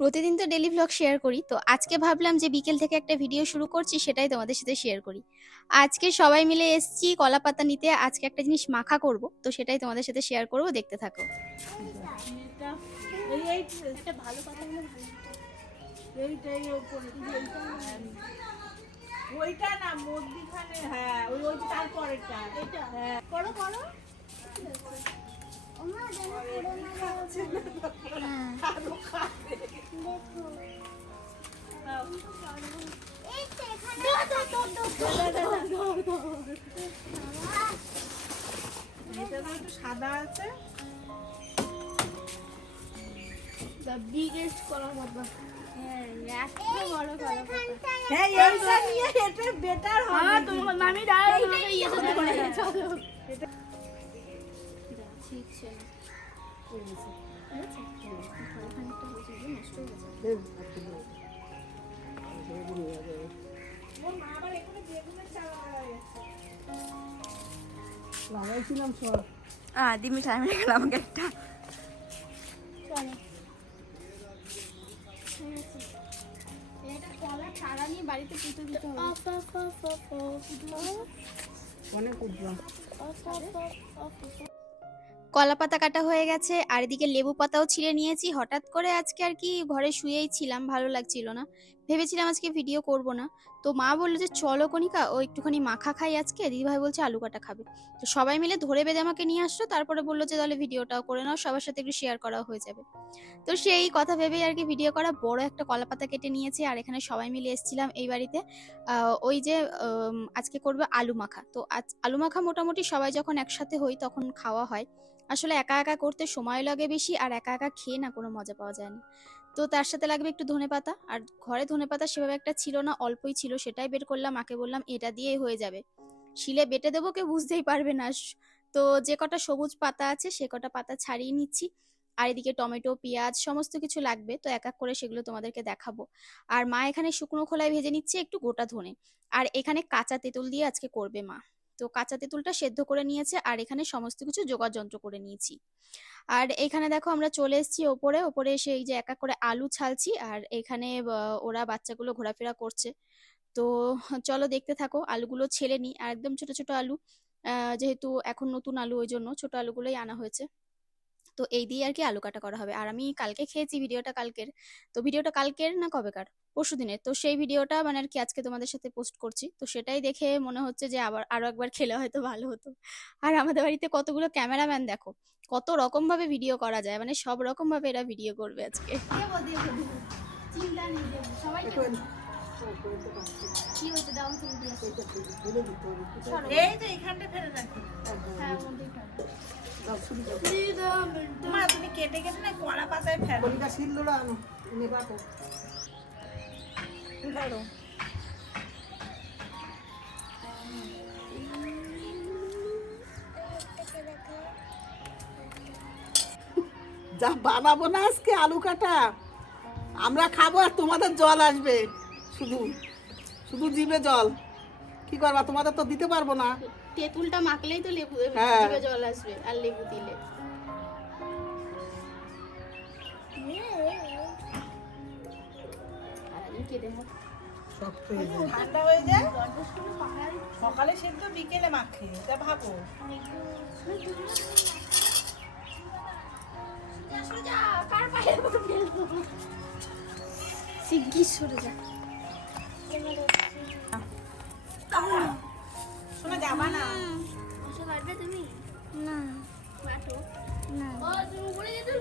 প্রতিদিন তো daily blog share করি তো আজকে ভাবলাম যে বিকেল থেকে একটা ভিডিও শুরু করছি সেটাই তোমাদের সাথে শেয়ার করি। আজকে সবাই মিলে এসেছি কলা পাতা নিতে আজকে একটা জিনিস মাখা করব তো সেটাই তোমাদের সাথে শেয়ার করব দেখতে থাকো। ওইটা না মধ্যিখানে হ্যাঁ ওই ওই তারপরেরটা এটা হ্যাঁ করো করো। সাদা আছে হ্যাঁ এত বড় কলাপাতা হ্যাঁ বেটার হবে হ্যাঁ তোমার মামি দাঁড়াও চারা লাগাইছে লাগাইছিলাম সব আ দিমি টাইম রেখে আমাকে একটা চলো এটা কলা চারা নিয়ে বাড়িতে পুঁতে দিতে হবে অনেক উঠলাম কলা পাতা কাটা হয়ে গেছে, আর এদিকে লেবু পাতাও ছিঁড়ে নিয়েছি। হঠাৎ করে আজকে আর কি ঘরে শুয়েই ছিলাম, ভালো লাগছিল না। ভেবেছিলাম আজকে ভিডিও করব না। তো মা বলল যে, চলো কণিকা, ও একটুখানি মাখা খাই আজকে। দিদিভাই বলছে, আলু কাটা খাবে। তো সবাই মিলে ধরে বেঁধে আমাকে নিয়ে আসলো। তারপরে বলল যে, তাহলে ভিডিওটাও করে নাও, সবার সাথে একটু শেয়ার করা হয়ে যাবে। তো সেই কথা ভেবেই আর কি ভিডিও করা, বড় একটা কলা পাতা কেটে নিয়েছি আর এখানে সবাই মিলে এসেছিলাম এই বাড়িতে। ওই যে আজকে করবে আলু মাখা। তো আজ, আলু মাখা মোটামুটি সবাই যখন একসাথে হই তখন খাওয়া হয়। আসলে একা একা করতে সময় লাগে বেশি আর একা একা খেয়ে না কোনো মজা পাওয়া যায় না। তো তার সাথে লাগবে একটু ধনে পাতা। আর ঘরে ধনে পাতা সেভাবে একটা ছিল না, অল্পই ছিল, সেটাই বের করলাম। মাকে বললাম, এটা দিয়েই হয়ে যাবে। শিলে বেটে দেবো কেউ বুঝতেই পারবে না। তো যে কটা সবুজ পাতা আছে, সে কটা পাতা ছাড়িয়ে নিচ্ছি। আর এদিকে টমেটো, পেঁয়াজ, সমস্ত কিছু লাগবে। তো এক এক করে সেগুলো তোমাদেরকে দেখাবো। আর মা এখানে শুকনো খোলায় ভেজে নিচ্ছে একটু গোটা ধনে। আর এখানে কাঁচা তেঁতুল দিয়ে আজকে করবে মা। তো কাঁচা তেঁতুলটা সেদ্ধ করে নিয়েছে আর এখানে সমস্ত কিছু জোগাড় যন্ত্র করে নিয়েছি। আর এখানে দেখো আমরা চলে এসেছি ওপরে ওপরে এসে এই যে এক এক করে আলু ছালছি আর এখানে ওরা বাচ্চাগুলো ঘোরাফেরা করছে। তো চলো দেখতে থাকো, আলুগুলো ছেলে নি আর একদম ছোট ছোট আলু। যেহেতু এখন নতুন আলু, ওই জন্য ছোট আলুগুলোই আনা হয়েছে। তো এই দিয়ে আর কি আলু কাটা করা হবে। আর আমি কালকে খেয়েছি, ভিডিওটা কালকের। তো ভিডিওটা কালকের না কবেকার? পরশু দিনের। তো সেই ভিডিওটা মানে আর কি আজকে তোমাদের সাথে পোস্ট করছি। তো সেটাই দেখে মনে হচ্ছে যে আবার আরও একবার খেলে হয়তো ভালো হতো। আর আমাদের বাড়িতে কতগুলো ক্যামেরাম্যান দেখো কত রকম ভাবে ভিডিও করা যায়। মানে সব রকম ভাবে এরা ভিডিও করবে আজকে। তুমি হ্যাঁ কেটে কেটে না কলা পাতায় ফেলো। কলিকা ধরো যা বানাবো না আজকে আলু কাটা? আমরা খাব আর তোমাদের জল আসবে। শুধু শুধু জিভে জল। কি করবা? তোমাদের তো দিতে পারব না। তেঁতুলটা মাখলেই তো লেবু হ্যাঁ। জল আসবে আর লেবু দিলে। ঠান্ডা হয়ে যায়? সকালে সেদ্ধ বিকেলে মাখে তা ভাবো। শিগগির সরে যা। শোনা যাবা না? পারবে তুমি না। না। ও তুমি উপরে যেতে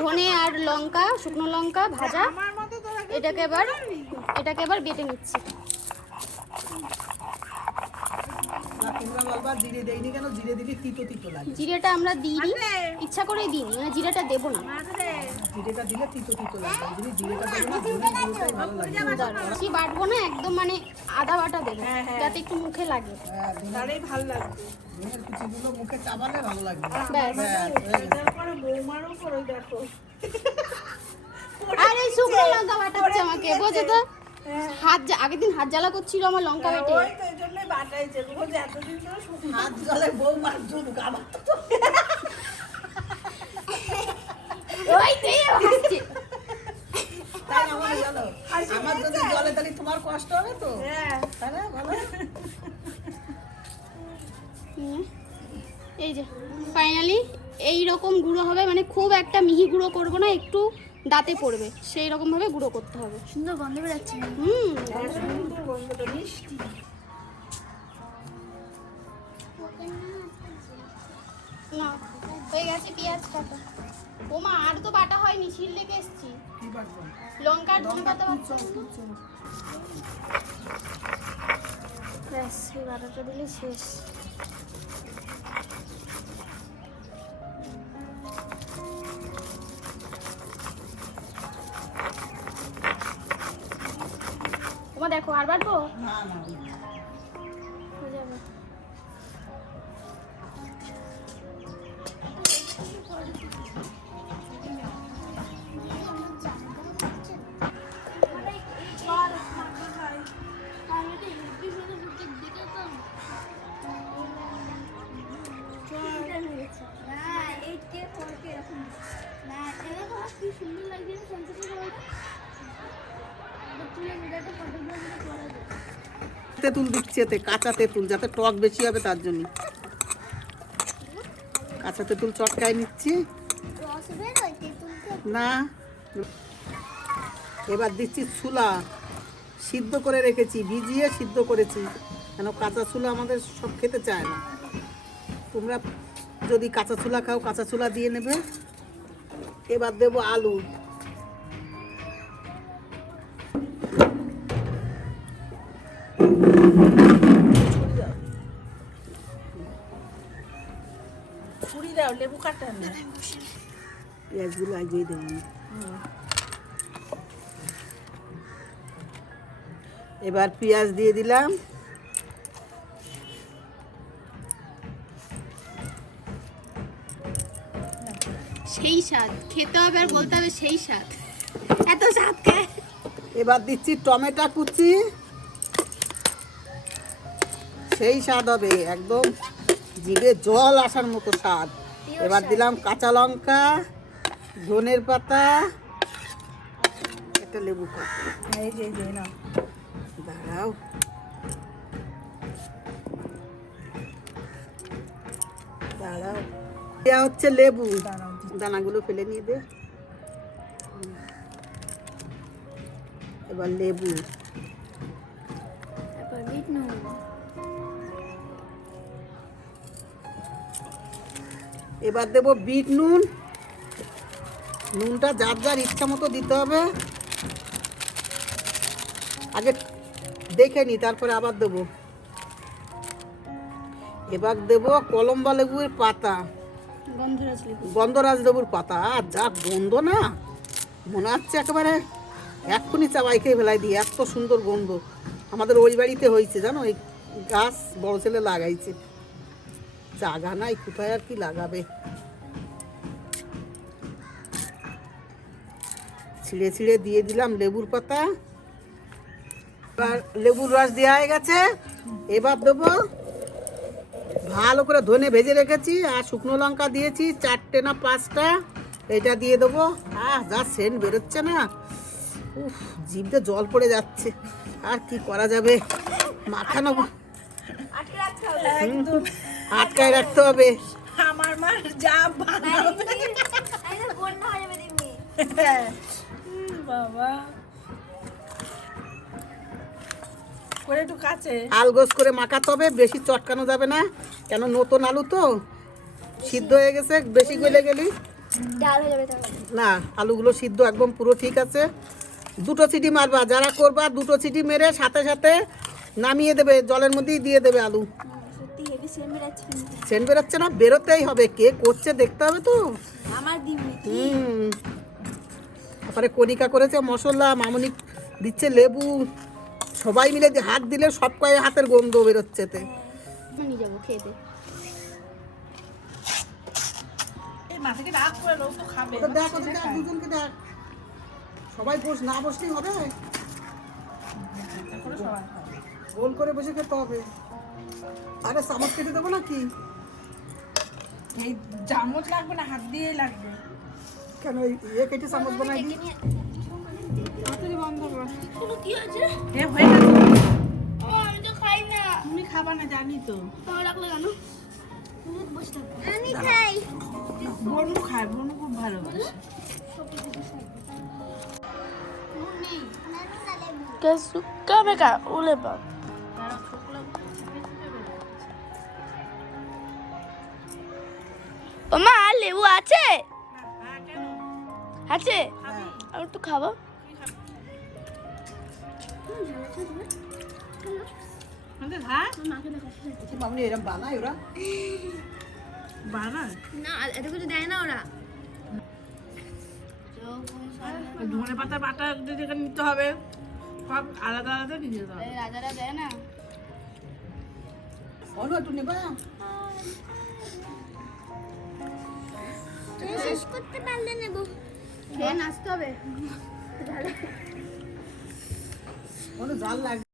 ধনে আর লঙ্কা শুকনো লঙ্কা ভাজা। এটাকে এবার এটাকে এবার বেটে নিচ্ছি। জিরেটা আমরা দিই। ইচ্ছা করেই দিই মানে জিরেটা দেবো না। বেশি বাটবো না একদম মানে আদা বাটা দেবো হ্যাঁ, হ্যাঁ। যাতে একটু মুখে লাগে। হ্যাঁ ভালো লাগবে। মুখে চাবালে ভালো লাগবে। হয়ে বৌমারও করে দেখো। আর শুকনো লঙ্কা বাটাচ্ছে আমাকে বোঝো তো। হাত জা- আগের দিন হাত জ্বালা করছিল আমার লঙ্কা বেটে। ওই তো এই জন্যই বাটাইছে। রোজ এতদিন ধরে শুকনো। হাত জলে বউ মার জন্য তো। ওই দিয়ে হাসছে। তাই না বলে জানো আমার যদি জলে তাহলে তোমার কষ্ট হবে তো? হ্যাঁ। এই যে ফাইনালি এই রকম গুঁড়ো হবে মানে খুব একটা মিহি গুঁড়ো করব না একটু দাঁতে পড়বে। সেই রকম ভাবে গুঁড়ো করতে হবে। সুন্দর গন্ধ বেরোচ্ছে। হুম। হ্যাঁ, সুন্দর গন্ধটা মিষ্টি না হয়ে গেছে পেঁয়াজ কাটা। ওমা আর তো বাটা হয়নি শিল লেগে এসছি? লঙ্কার ধনে পাতা ব্যাস বারোটা দিলে শেষ। ওমা দেখো আর বাড়বো? না না। তেঁতুল দিচ্ছি এতে, কাঁচা তেঁতুল, যাতে টক বেশি হবে তার জন্য। কাঁচা তেঁতুল চটকায় নিচ্ছি। না। এবার দিচ্ছি ছুলা সিদ্ধ করে রেখেছি, ভিজিয়ে সিদ্ধ করেছি। কেন কাঁচা ছুলা আমাদের সব খেতে চায় না। তোমরা যদি কাঁচা ছুলা খাও, কাঁচা ছুলা দিয়ে নেবে। এবার দেবো আলু। লেবু কাটা নেই পেঁয়াজগুলো আগেই দেবো। এবার পেঁয়াজ দিয়ে দিলাম। সেই স্বাদ খেতে হবে আর বলতে হবে সেই স্বাদ। এত স্বাদ খায় এবার দিচ্ছি টমেটো কুচি। সেই স্বাদ হবে একদম জিভে জল আসার মতো স্বাদ। এবার দিলাম কাঁচা লঙ্কা ধনের পাতা একটা লেবু পাতা এই যে এই যে না দাঁড়াও। দাঁড়াও। দেওয়া হচ্ছে লেবু। দানাগুলো ফেলে নিয়ে দে। এবার লেবু। তারপর বিট নুন এবার দেবো বিট নুন। নুনটা যার যার ইচ্ছা মতো দিতে হবে। আগে দেখে নি তারপরে আবার দেবো। এবার দেবো কলম্বা লেবুর পাতা। গন্ধরাজ লেবুর পাতা। আর যা গন্ধ না মনে হচ্ছে একেবারে এক্ষুনি চাবাই খেয়ে ফেলাই দিই এত সুন্দর গন্ধ। আমাদের ওই বাড়িতে হয়েছে জানো? এই গাছ বড় ছেলে লাগাইছে। জাগা নাই কোথায় আর কি লাগাবে? ছিঁড়ে ছিঁড়ে দিয়ে দিলাম লেবুর পাতা। এবার লেবুর রস দেওয়া হয়ে গেছে। এবার দেবো ভালো করে ধনে ভেজে রেখেছি আর শুকনো লঙ্কা দিয়েছি চারটে না পাঁচটা। এটা দিয়ে দেবো। আহ যা সেন্ট বেরোচ্ছে না। উফ জিভতে জল পড়ে যাচ্ছে। আর কি করা যাবে? মাখানো আটকে রাখতে হবে। একদম। আটকায় রাখতে হবে। আমার মা যা বানাবে। হয়ে। যাবে দেখবি হুম, বাবা। করে একটু কাছে। আলগোস করে মাখাতে হবে বেশি চটকানো যাবে না। কেন নতুন আলু তো। সিদ্ধ হয়ে গেছে বেশি গলে গেলি। ডাল হয়ে যাবে তাহলে। না আলুগুলো সিদ্ধ একদম পুরো ঠিক আছে। দুটো সিটি মারবা যারা করবা দুটো সিটি মেরে সাথে সাথে নামিয়ে দেবে জলের মধ্যেই দিয়ে দেবে আলু। সেম বেরাচ্ছে না বেরোতেই হবে। কে করছে দেখতে হবে তো। আমার হুম। তারপরে কণিকা করেছে মশলা মামনি দিচ্ছে লেবু। সবাই মিলে দিয়ে হাত দিলে সব কয়ে হাতের গন্ধ বেরোচ্ছে তে সবাই বস না বসলেই হবে? গোল করে বসে খেতে হবে। আরে চামচ কেটে দেবো নাকি? এই চামচ লাগবে না হাত দিয়েই লাগবে। কেন এই ইয়ে কেটে চামচ বানাই বন্ধ কর। কি হয়েছে? এ হয়ে গেছে। ও আমি তো খাই না। তুমি খাবা না জানি তো। তোমার রাখলে কেন আমি খাই। বনু খায় বনু খুব ভালোবাসে। Que suka mereka ule bang. মা লেবু আছে? আছে? আমি একটু খাব। বানায় না এত কিছু দেয় না ওরা। ধনে পাতা বাটা যেটা নিতে হবে সব আলাদা আলাদা নিয়ে যেতে হবে। রাজারা দেয় না। অনু একটু নেবা। শেষ করতে পারলে নেব। খেয়ে নাচতে হবে। জাল লাগবে